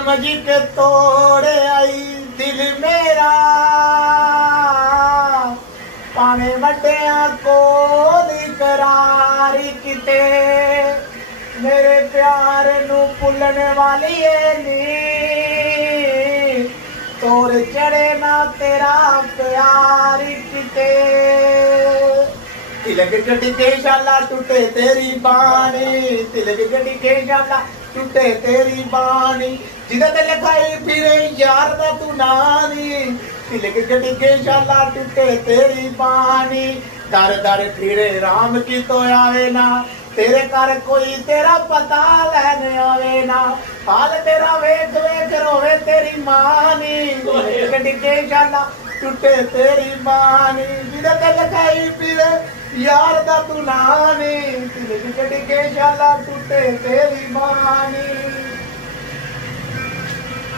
समझ के तोड़े आई दिल मेरा पावे वड्डिया कोल करारी किते मेरे प्यार नू भुलने वाली है नी तोड़ चढ़े ना तेरा प्यार किते तिलक गड्डी के शाला टूटे तेरी बानी तिलक गड्डी के शाला टूटे तेरी बानी जिदा ते लिखाई फिरे यार दा तू नानी तिलक गड्डी के शाला टूटे तेरी बानी दर दर फिरे राम की तो आवे ना तेरे कर कोई तेरा पता लेने आवे ना हाल तेरा वेख वेख रोवे तेरी मानी तिलक गड्डी के शाला टूटे तेरी बानी जिदा ते लिखाई फिरे यार दा तू नानी तिलक गड्डी के शाला टूटे तेरी बानी।